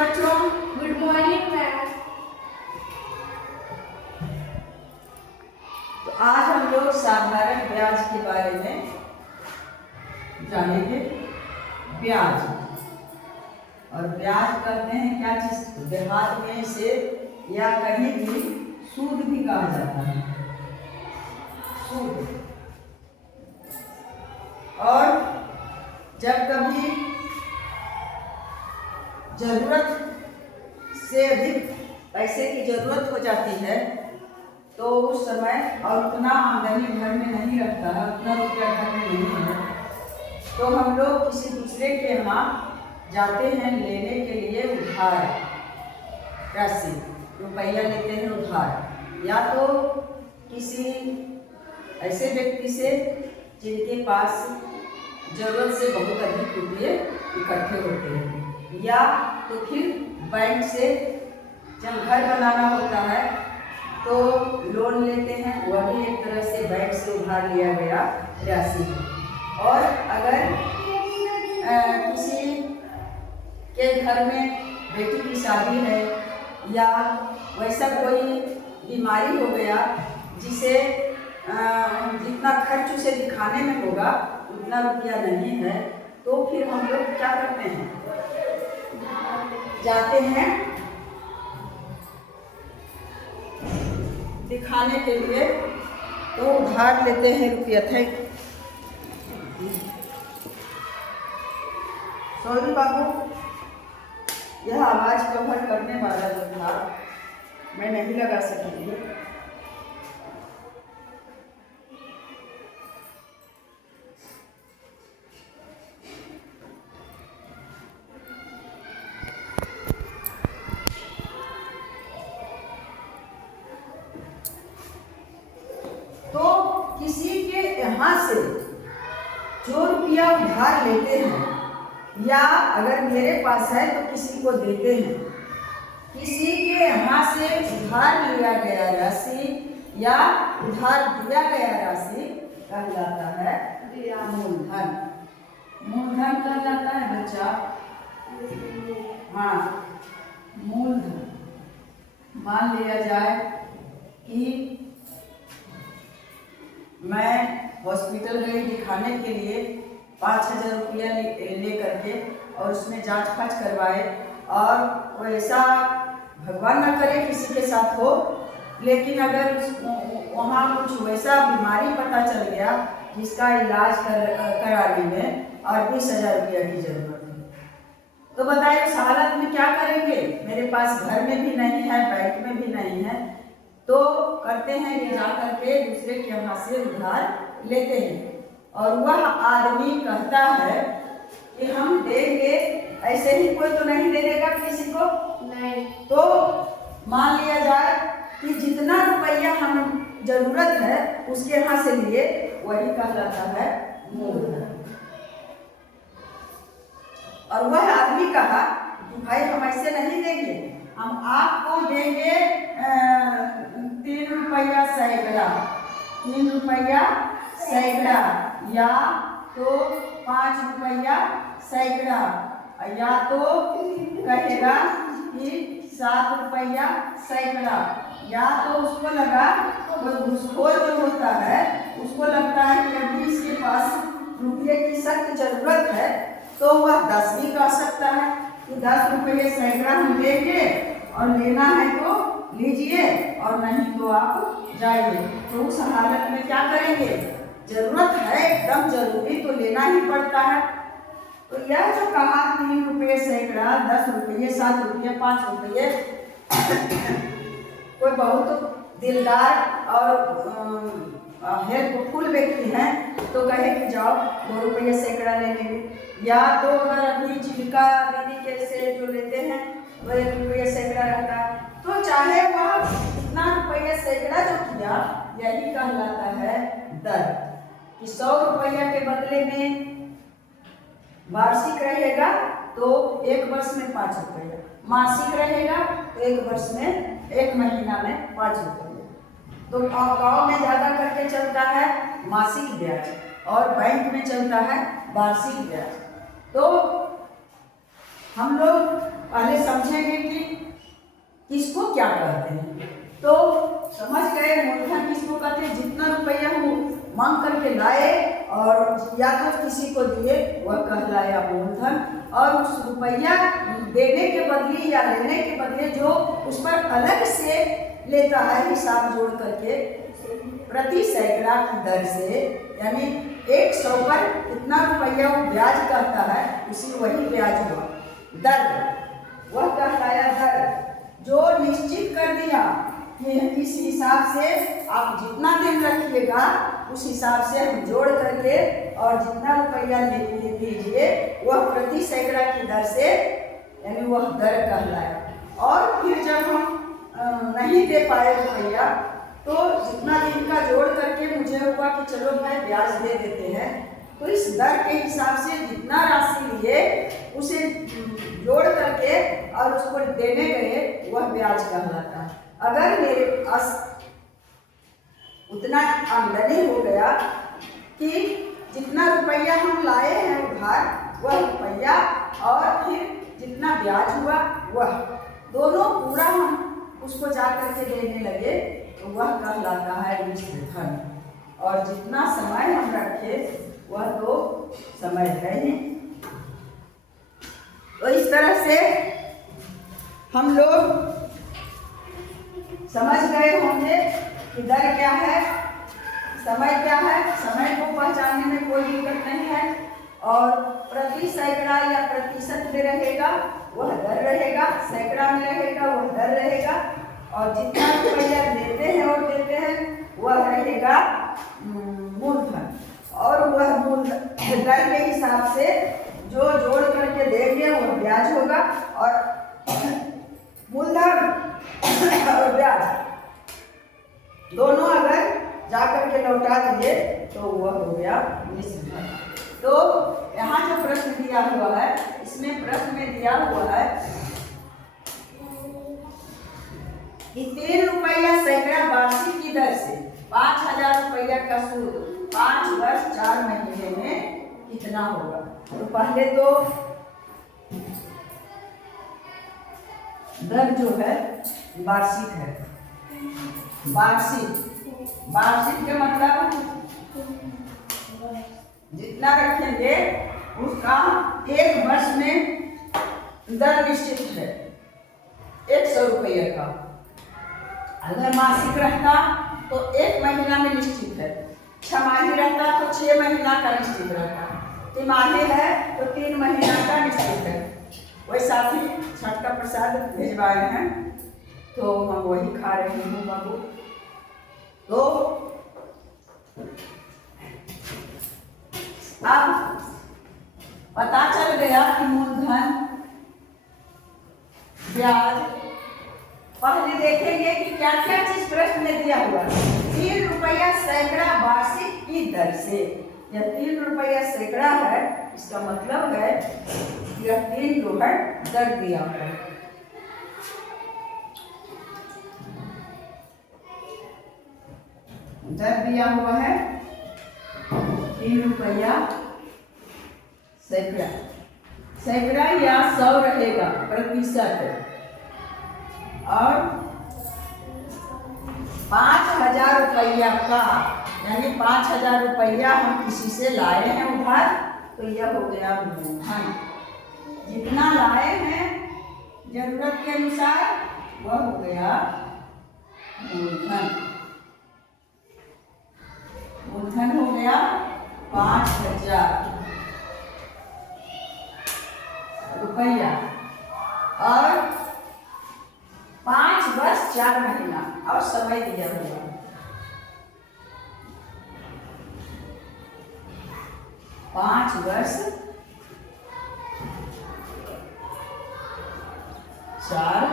बच्चों। Good morning ma'am. तो आज हम लोग साधारण ब्याज के बारे में जानेंगे। ब्याज और ब्याज करते हैं क्या चीज, देहात में इसे या कहीं भी सूद भी कहा जाता है, सूद। और जब कभी जरूरत से अधिक पैसे की जरूरत हो जाती है तो उस समय, और उतना आमदनी घर में नहीं रखता है, उतना रुपया घर में नहीं है, तो हम लोग किसी दूसरे के यहाँ जाते हैं लेने के लिए उधार राशि, रुपया लेते हैं उधार, या तो किसी ऐसे व्यक्ति से जिनके पास जरूरत से बहुत अधिक रुपये इकट्ठे होते हैं, या तो फिर बैंक से जब घर बनाना होता है तो लोन लेते हैं, वह भी एक तरह से बैंक से उधार लिया गया राशि है। और अगर किसी के घर में बेटी की शादी है या वैसा कोई बीमारी हो गया जिसे जितना खर्च उसे दिखाने में होगा उतना रुपया नहीं है, तो फिर हम लोग क्या करते हैं, जाते हैं दिखाने के लिए, तो उधार लेते हैं रुपया। सॉरी बाबू, यह आवाज कवर करने वाला जो था मैं नहीं लगा सकी। तो किसी के यहाँ से जो रुपया उधार लेते हैं, या अगर मेरे पास है तो किसी को देते हैं, किसी के यहाँ से उधार लिया गया राशि या उधार दिया गया राशि कहलाता है मूलधन। मूलधन कहलाता है बच्चा, हाँ मूलधन। मान लिया जाए कि मैं हॉस्पिटल गई दिखाने के लिए 5,000 रुपया ले करके, और उसमें जांच फाँच करवाए, और वैसा भगवान न करे किसी के साथ हो, लेकिन अगर वहाँ कुछ वैसा बीमारी पता चल गया जिसका इलाज कराने में और 20,000 रुपया की जरूरत है, तो बताइए उस हालत में क्या करेंगे। मेरे पास घर में भी नहीं है, बैंक में भी नहीं है, तो करते हैं कि जा करके दूसरे के यहाँ से उधार लेते हैं, और वह आदमी कहता है कि हम देंगे, ऐसे ही कोई तो नहीं दे देगा किसी को, नहीं। तो मान लिया जाए कि जितना रुपया हम जरूरत है उसके यहाँ से लिए, वही कहलाता है मूलधन। और वह आदमी कहा कि भाई हम ऐसे नहीं देंगे, हम आपको देंगे 3 रुपया सैकड़ा, 3 रुपया सैकड़ा, या तो 5 रुपया सैकड़ा, या तो कहेगा कि 7 रुपया सैकड़ा, या तो उसको लगा, वो घूसखोर जो होता है उसको लगता है कि अभी इसके पास रुपये की सख्त जरूरत है, तो वह 10 भी कह सकता है कि 10 रुपये सैकड़ा हम लेंगे, और लेना है तो लीजिए और नहीं तो आप जाइए। तो उस हालत में क्या करेंगे, जरूरत है एकदम जरूरी तो लेना ही पड़ता है। तो यह जो कहा 3 रुपये सैकड़ा, 10 रुपये, 7 रुपये, 5 रुपये, कोई बहुत दिलदार और हेल्पफुल व्यक्ति हैं तो कहे कि जाओ 2 रुपये सैकड़ा ले लेंगे, या तो अगर अभी जीविका दीदी के से जो लेते हैं वह 1 रुपये सैकड़ा रहता है, तो चाहे वह इतना रुपया सैकड़ा जो किया, यही कहलाता है दर, कि 100 रुपया के बदले में वार्षिक रहेगा तो 1 वर्ष में 5 रुपया, मासिक रहेगा तो 1 वर्ष में 1 महीना में 5 रुपया। तो गाँव में ज़्यादा करके चलता है मासिक ब्याज, और बैंक में चलता है वार्षिक ब्याज। तो हम लोग पहले समझेंगे कि किसको क्या कहते हैं। तो समझ गए मूलधन किसको कहते हैं? जितना रुपया हम मांग करके लाए और या तो किसी को दिए वह कहलाया मूलधन, और उस रुपया देने के बदले या लेने के बदले जो उस पर अलग से लेता है हिसाब जोड़ करके प्रति सैकड़ा की दर से, यानी 100 पर कितना रुपया वो ब्याज कहता है उसी वही ब्याज हुआ दर, वह कहलाया दर। जो निश्चित कर दिया कि इस हिसाब से आप जितना दिन रखिएगा उस हिसाब से हम जोड़ करके और जितना रुपया ले दीजिए वह प्रति सैकड़ा की दर से, यानी वह दर कहलाया। और फिर जब हम नहीं दे पाए रुपया तो जितना दिन का जोड़ करके मुझे हुआ कि चलो भाई ब्याज दे देते हैं, तो इस दर के हिसाब से जितना राशि लिए उसे जोड़ करके और उसको देने गए वह ब्याज कहलाता है। अगर मेरे पास उतना आमदनी हो गया कि जितना रुपया हम लाए हैं उधार वह रुपया और फिर जितना ब्याज हुआ वह दोनों पूरा हम उसको जा करके देने लगे तो वह कहलाता है मिश्र धन। और जितना समय हम रखे वह तो समय है ही। तो इस तरह से हम लोग समझ गए होंगे कि दर क्या है, समय क्या है। समय को पहचानने में कोई दिक्कत नहीं है, और प्रति सैकड़ा या प्रतिशत में रहेगा वह दर रहेगा, सैकड़ा में रहेगा वह दर रहेगा, और जितना रुपया देते हैं और देते हैं वह रहेगा मूलधन। और वह मूलधन दर के हिसाब से जो जोड़ करके देंगे वह ब्याज होगा, और मूलधन और ब्याज दोनों अगर जाकर के लौटा दिए तो वह हो गया मिश्र धन। तो यहाँ जो प्रश्न दिया हुआ है इसमें प्रश्न में दिया हुआ है कि 3 रुपया सैकड़ा वार्षिक की दर से 5000 रुपया का सूद 5 वर्ष 4 महीने में कितना होगा। तो पहले तो दर जो है वार्षिक है। वार्षिक के मतलब जितना रखेंगे उसका 1 वर्ष में दर निश्चित है 100 रुपये का। अगर मासिक रहता तो 1 महीना में निश्चित है, छमाही रहता तो 6 महीना का निश्चित रहता, तिमाही है तो 3 महीना का निश्चित है। वही साथी छठ का प्रसाद भिजवाए हैं तो हम वही खा रहे हैं बाबू। तो अब पता चल गया कि मूलधन ब्याज। पहले देखेंगे कि क्या क्या चीज प्रश्न में दिया हुआ है। 3 रुपया सैकड़ा वार्षिक की दर से, यह 3 रुपया सैकड़ा है, इसका मतलब है यह 3 जो है दर दिया हुआ है। दर दिया हुआ है 3 रुपया सैकड़ा, सैकड़ा या 100 रहेगा प्रतिशत, और 5000 रुपया का, यानी 5000 रुपया हम किसी से लाए हैं उधार तो यह हो गया मूलधन। जितना लाए हैं जरूरत के अनुसार वह हो गया मूलधन। मूलधन हो गया 5000 रुपया, और 5 वर्ष 4 महीना और समय दिया हुआ। 5 वर्ष 4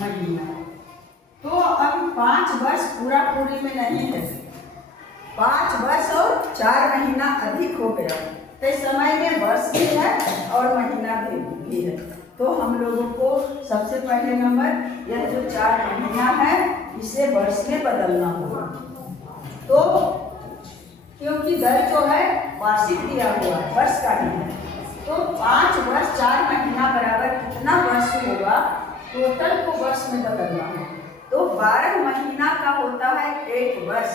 महीना। तो अब 5 वर्ष पूरा पूरी में नहीं है, 5 वर्ष और 4 महीना अधिक हो गया, तो समय में वर्ष भी है और महीना भी है। तो हम लोगों को सबसे पहले नंबर यह जो 4 महीना है इसे वर्ष में बदलना होगा। तो क्योंकि दर जो है वार्षिक दिया हुआ है, वर्ष का ही है, तो 5 वर्ष 4 महीना बराबर कितना वर्ष होगा, टोटल को वर्ष में बदलना है। तो 12 महीना का होता है 1 वर्ष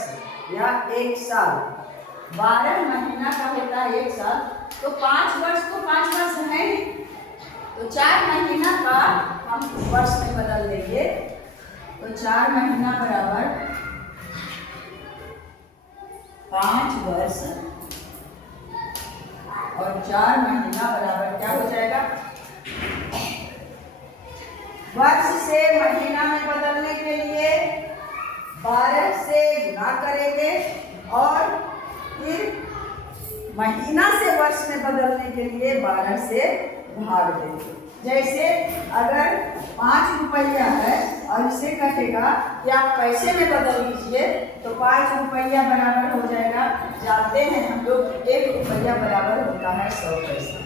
या 1 साल। 12 महीना का होता है 1 साल। तो 5 वर्ष तो 5 वर्ष है ही, तो 4 महीना का हम वर्ष में बदल देंगे। तो 4 महीना बराबर 5 वर्ष और 4 महीना बराबर क्या हो जाएगा, वर्ष से महीना में बदलने के लिए 12 से गुणा करेंगे और फिर महीना से वर्ष में बदलने के लिए 12 से भाग देंगे। जैसे अगर 5 रुपया है और इसे कहेगा कि आप पैसे में बदल दीजिए, तो 5 रुपया बराबर हो जाएगा, जानते हैं हम लोग 1 रुपया बराबर होता है 100 पैसा।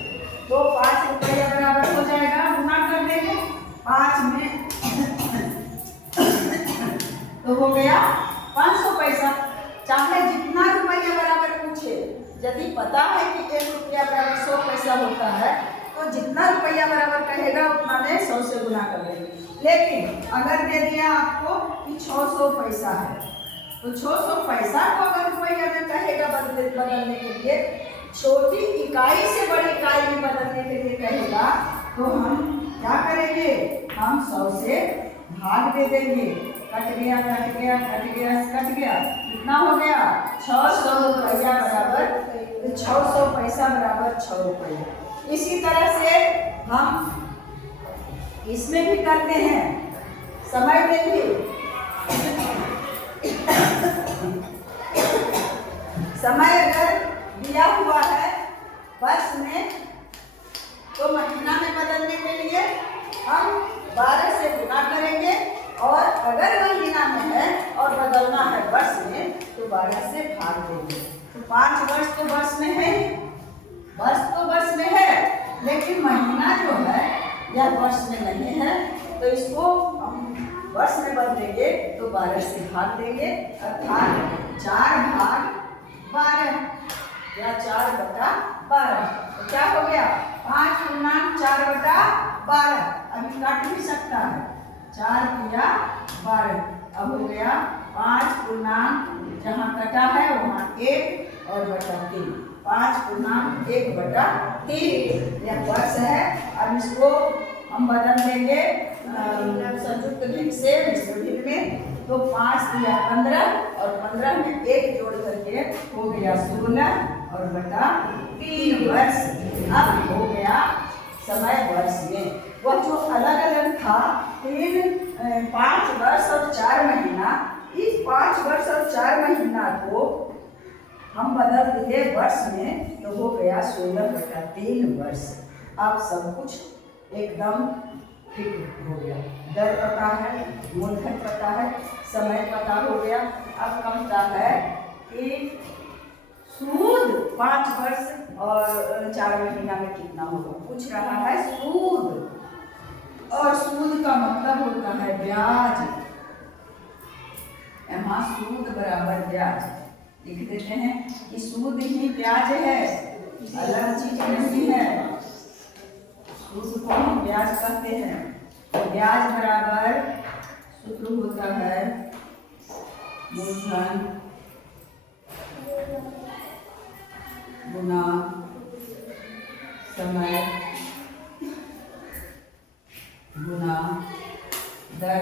तो 5 रुपया बराबर हो जाएगा, गुणा कर देंगे 5 में तो हो गया 500 पैसा। चाहे जितना रुपया बराबर पूछे, यदि पता है कि 1 रुपया बराबर 100 पैसा होता है, तो जितना रुपया बराबर कहेगा उतना में 100 से गुना कर देंगे। लेकिन अगर दे दिया आपको कि 600 पैसा है, तो 600 पैसा को अगर रुपया में कहेगा बदलने के लिए, छोटी इकाई से बड़ी इकाई में बदलने के लिए कहेगा, तो हम क्या करेंगे, हम 100 से भाग दे देंगे। कट गया कट गया कट गया कट गया, कितना हो गया 600 रुपया बराबर 600 पैसा बराबर 6 रुपया। इसी तरह से हम इसमें भी करते हैं, समय देंगे समय अगर दिया हुआ है वर्ष में, तो महीना में बदलने के लिए हम 12 से गुणा करेंगे और अगर महीना में है और बदलना है वर्ष में, तो 12 से भाग देंगे। तो 5 वर्ष तो वर्ष में है, वर्ष तो वर्ष में है, लेकिन महीना जो है यह वर्ष में नहीं है, तो इसको हम वर्ष में बदलेंगे तो 12 से भाग देंगे, अर्थात 4 भाग 12 या 4/12। तो क्या हो गया 5×4/12। अभी काट भी सकता है, 4 किया 12, अब हो गया 5 जहाँ कटा है वहाँ 1 और बटा 3, 5×1/3 यह वर्ष है। अब इसको हम बदल देंगे संयुक्त भिन्न से मिश्र भिन्न में, तो 5 दिया 15 और 15 में 1 जोड़ करके हो गया 16 और बटा 3 वर्ष। अब हो गया समय वर्ष में। वह जो अलग अलग था 5 वर्ष और 4 महीना, इस 5 वर्ष और 4 महीना को हम बदल दिए वर्ष में, तो हो गया 16/3 वर्ष। अब सब कुछ एकदम ठीक हो गया, दर पता है, मूलधन पता है, समय पता हो गया। अब कहता है कि सूद 5 वर्ष और 4 महीना में कितना होगा, पूछ रहा है सूद, और सूद का मतलब होता है ब्याज। यहाँ सूद बराबर ब्याज लिख देते हैं कि सूद ही ब्याज है, अलग चीज नहीं है। सूद को हम ब्याज कहते हैं। तो ब्याज बराबर सूत्र होता है मूलधन गुना समय गुना दर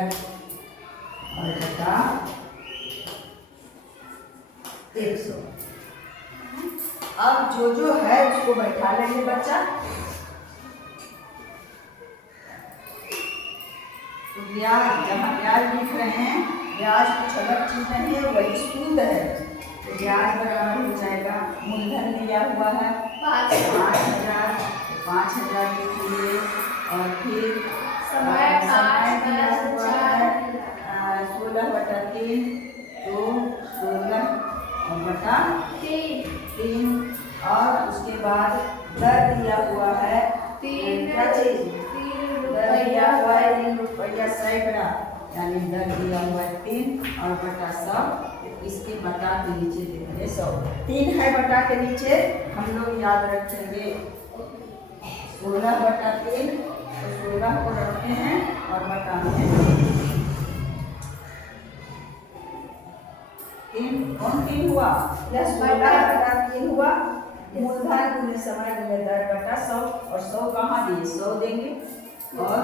और बटा 100। अब जो है उसको बैठा लेंगे बच्चा। तो ब्याज, जहाँ ब्याज लिख रहे हैं, ब्याज कुछ अलग चीज नहीं है, वही सूद है। तो ब्याज बराबर हो जाएगा, मूलधन दिया हुआ है 5,000, 5,000 लिखिए और फिर समय दिया हुआ है 16/3, तो 16 और बटा 3, और उसके बाद दर दिया हुआ है 3, क्या चीज दर दिया हुआ है 3 रुपया सैकड़ा, यानी दर दिया हुआ है 3 और बटा 100। इसके बटा के नीचे देंगे 100, 3 है बटा के नीचे, हम लोग याद रखेंगे 16/3 तो 16 को रखते हैं और बटा में 3 कौन 3 हुआ या 16/3 हुआ। मूलधन गुणे समय गुणे दर बटा 100 और 100 कहाँ दिए 100 देंगे और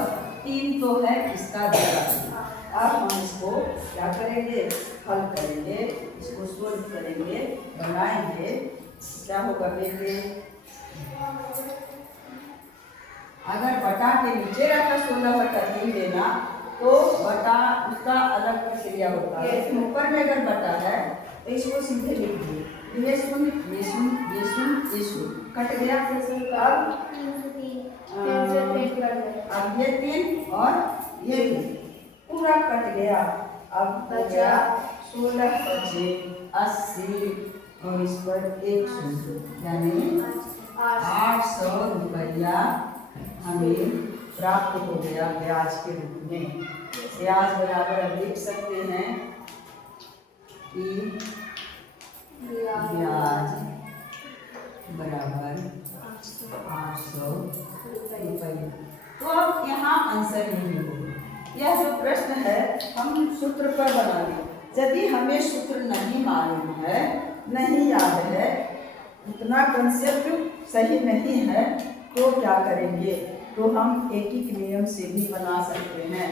3 तो है इसका दर। अब हम इसको क्या करेंगे हल करेंगे, इसको सोल्व करेंगे, बनाएंगे। क्या होगा बेटे, अगर बटा के नीचे रहता 16/3 लेना तो बटा उसका अलग प्रक्रिया होता है। ऊपर में अगर बटा है तो इसको सीधे लिख दिए, ये शून्य ये शून्य ये शून्य ये शून्य कट गया। अब ये 3 और ये 3 पूरा कट गया। अब बचा 16 80 और इस पर 1 शून्य यानी 800 रुपया हमें प्राप्त हो गया ब्याज के रूप में। ब्याज बराबर अब लिख सकते हैं कि ब्याज बराबर 800 रुपये। तो अब यहाँ आंसर नहीं होगा। यह जो प्रश्न है हम सूत्र पर बनाएंगे। यदि हमें सूत्र नहीं मालूम है, नहीं याद है, उतना कंसेप्ट सही नहीं है तो क्या करेंगे, तो हम एकीक नियम से भी बना सकते हैं।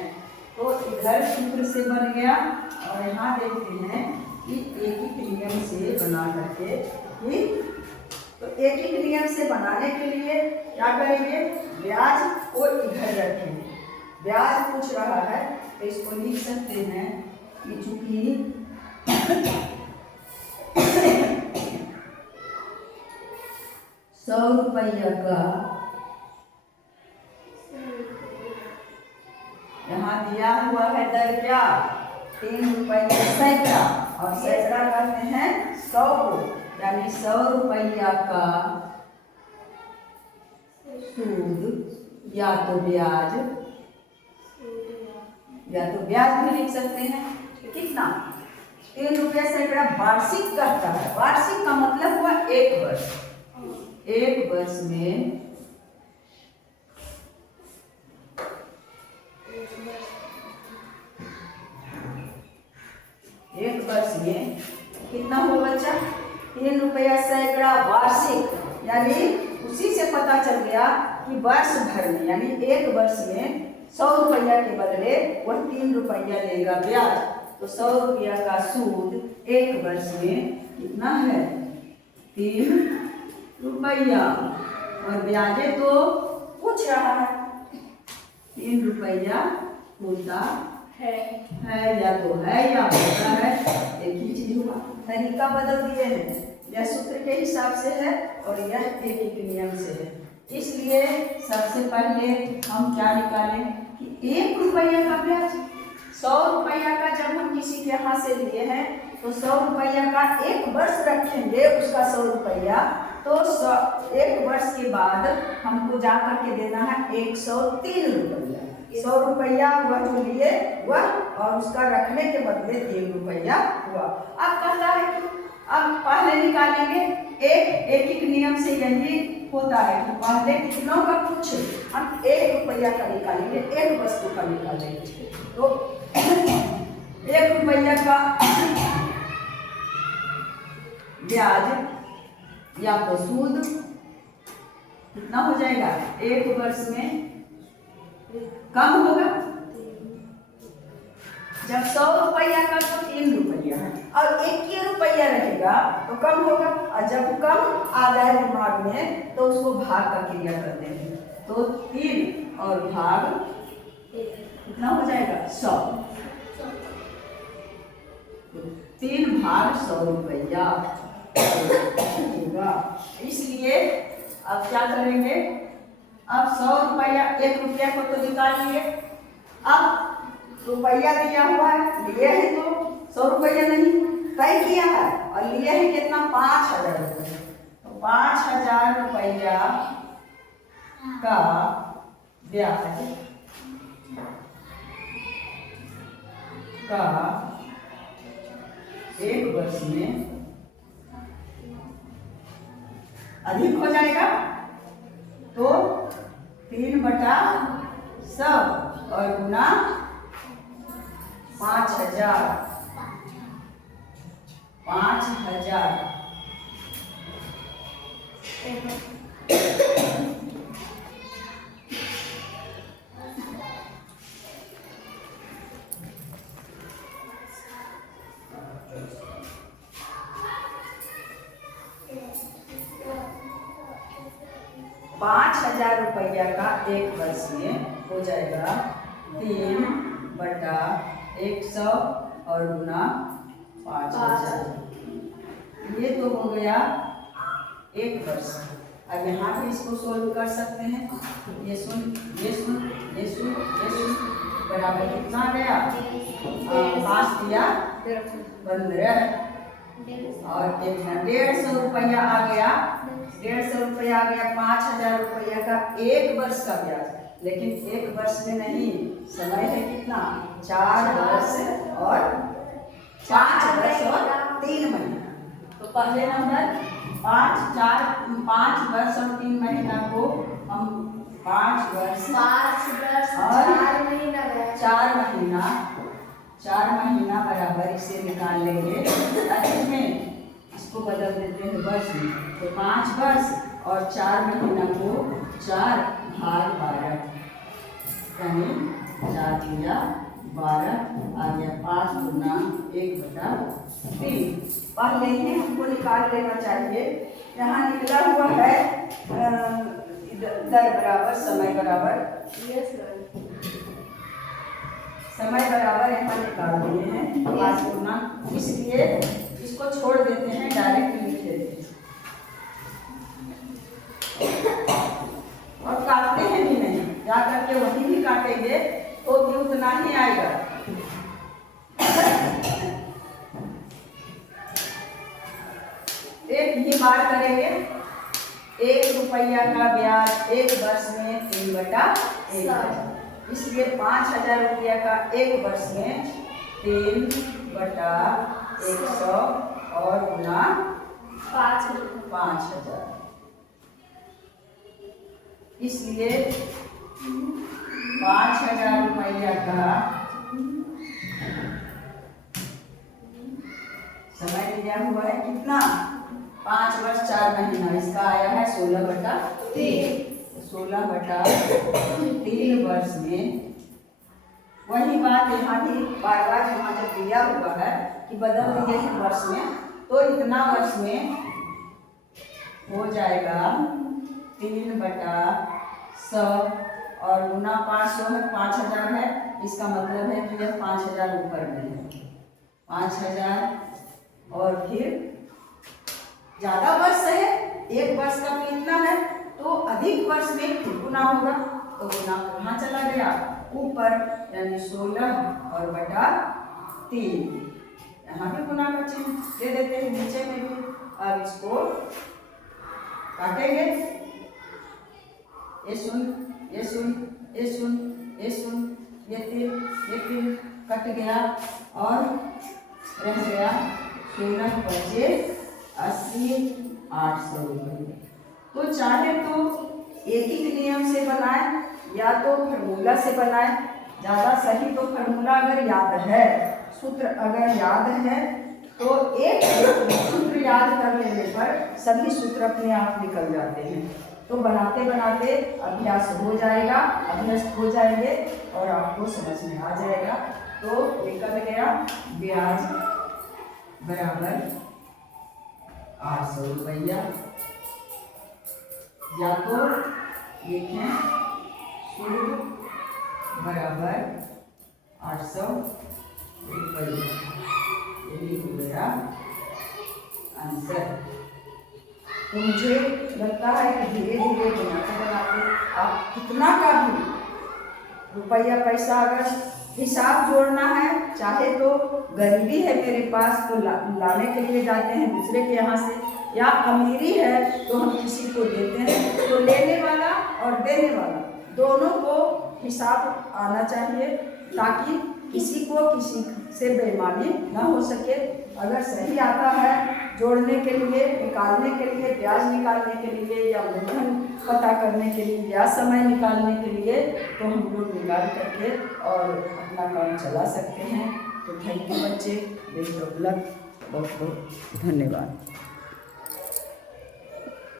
तो इधर सूत्र से बन गया और यहाँ देखते हैं कि एकीक नियम से बना करके ही। तो एकीक नियम से बनाने के लिए क्या करेंगे, ब्याज को इधर रखेंगे। ब्याज पूछ रहा है तो इसको लिख सकते हैं कि चूंकि 100 रुपया का यहाँ दिया हुआ है दर क्या 3 रुपया सैकड़ा और सैकड़ा करते हैं 100 को, यानी 100 रुपया का सूद या तो ब्याज भी लिख सकते हैं। कितना 3 रुपया सैकड़ा वार्षिक करता है। वार्षिक का मतलब हुआ 1 वर्ष। 1 वर्ष में कितना हो बच्चा 3 रुपया सैकड़ा वार्षिक, यानी उसी से पता चल गया कि वर्ष भर में यानी 1 वर्ष में 100 रुपया के बदले वह 3 रुपया लेगा ब्याज। तो 100 रुपया का सूद 1 वर्ष में कितना है 3 रुपया और ब्याजे तो पूछ रहा है 3 रुपया होता है या तो है या होता है, एक ही चीज हुआ। तरीका बदल दिए हैं, यह सूत्र के हिसाब से है और यह एकीक नियम से है। इसलिए सबसे पहले हम क्या निकालें कि 1 रुपया का ब्याज 100 रुपया का जब हम किसी के यहाँ से लिए हैं तो 100 रुपया का 1 वर्ष रखेंगे उसका 100 रुपया, तो 1 वर्ष के बाद हमको जा करके देना है 103 रुपया। 100 रुपया वह जो लिए वह और उसका रखने के बदले 3 रुपया हुआ। अब कहता है कि अब पहले निकालेंगे एकीक नियम से यही होता है कि पहले कितनों का पूछे हम 1 रुपया का निकालेंगे, 1 वस्तु का निकालेंगे। तो 1 रुपया का ब्याज या तो सूद कितना हो जाएगा 1 वर्ष में कम होगा। जब 100 रुपया का तो 3 रुपया है और 1 रुपया रहेगा तो कम होगा, और जब कम आ जाए दिमाग में तो उसको भाग का क्रिया कर देंगे। तो 3 और भाग कितना हो जाएगा 100। 3 भाग 100 रुपया होगा। इसलिए अब क्या करेंगे, अब 100 रुपया 1 रुपया को तो निकाल लिए। अब रुपया दिया हुआ है, लिए है तो 100 रुपया नहीं तय किया है और लिए है कितना 5000 रुपये। तो 5000 रुपया का ब्याज का 1 वर्ष में अधिक हो जाएगा तो 3/100 और गुना 5000। 5000 5,000 रुपया का एक वर्ष में हो जाएगा 3/100 और गुना 5,000। ये तो हो गया एक वर्ष। अब यहाँ पे इसको सोल्व कर सकते हैं। ये सुन ये सुन ये सुन ये सुन बराबर कितना गया? 5 दिया 15 और 150 रुपया आ गया। 150 रुपया आ गया। 5,000 रुपया का एक वर्ष का ब्याज, लेकिन एक वर्ष में नहीं, समय है कितना? 4 वर्ष और 5 वर्ष और 3 महीना। तो पहले नंबर 5 वर्ष और 3 महीना को हम 5 वर्ष 4 महीना बराबर इसे निकाल लेंगे। में इसको बदल देते हैं वर्ष में। तो 5 वर्ष और 4 महीना को 4 भाग 12, यानी 4 दिया 12 आ गया। 5 गुना 1/3। पहले ही हमको निकाल लेना चाहिए। यहाँ निकला हुआ है दर बराबर समय बराबर, समय बराबर यहाँ निकाल दिए हैं 5 गुना, इसलिए इसको छोड़ देते हैं, डायरेक्ट लिख देते हैं और काटते हैं भी नहीं। जा करके वही भी काटेंगे तो भी उतना ही आएगा। एक ही बार करेंगे। 1 रुपया का ब्याज एक वर्ष में 3/100, इसलिए 5,000 रुपया का एक वर्ष में 3/100 और गुना 5,000। इसलिए 5,000 रुपया का समय दिया हुआ है कितना? 5 वर्ष 4 महीना। इसका आया है 16/3। 16/3 वर्ष में वही बात यहाँ भी बार बार यहाँ जब दिया हुआ है कि बदल दिए हैं वर्ष में, तो इतना वर्ष में हो जाएगा 3/100 और गुना 500 है, 5,000 है। इसका मतलब है कि यह 5,000 ऊपर में है। 5,000 और फिर ज्यादा वर्ष है, एक वर्ष का तो इतना है, तो अधिक वर्ष में गुना होगा। तो गुना कहाँ चला गया? ऊपर, यानी 16 और बटा 3। यहाँ भी गुना का चिन्ह दे देते हैं नीचे में भी। अब इसको काटेंगे। ये सुन ये सुन ये सुन ये सुन ये 3 कट गया और रह गया 16 25 80 800 रुपये। तो चाहे तो एक ही नियम से बनाए या तो फार्मूला से बनाए, ज़्यादा सही तो फार्मूला अगर याद है, सूत्र अगर याद है तो एक सूत्र याद कर लेने पर सभी सूत्र अपने आप निकल जाते हैं। तो बनाते बनाते अभ्यास हो जाएगा, अभ्यस्त हो जाएंगे और आपको समझ में आ जाएगा। तो निकल गया ब्याज बराबर 800 रुपया। या तो लिखें शुल्क बराबर 800 रुपया। यही हो गया आंसर। तो मुझे लगता है कि धीरे धीरे बनाते बनाते आप कितना का भी रुपया पैसा अगर हिसाब जोड़ना है, चाहे तो गरीबी है मेरे पास तो लाने के लिए जाते हैं दूसरे के यहाँ से, या अमीरी है तो हम किसी को देते हैं, तो लेने वाला और देने वाला दोनों को हिसाब आना चाहिए ताकि किसी को किसी से बेईमानी ना हो सके अगर सही आता है जोड़ने के लिए, निकालने के लिए, ब्याज निकालने के लिए या मूलधन पता करने के लिए या समय निकालने के लिए, तो हम लोग निकाल करके और अपना काम चला सकते हैं। तो थैंक यू बच्चे, बेस्ट ऑफ लक, बहुत बहुत धन्यवाद।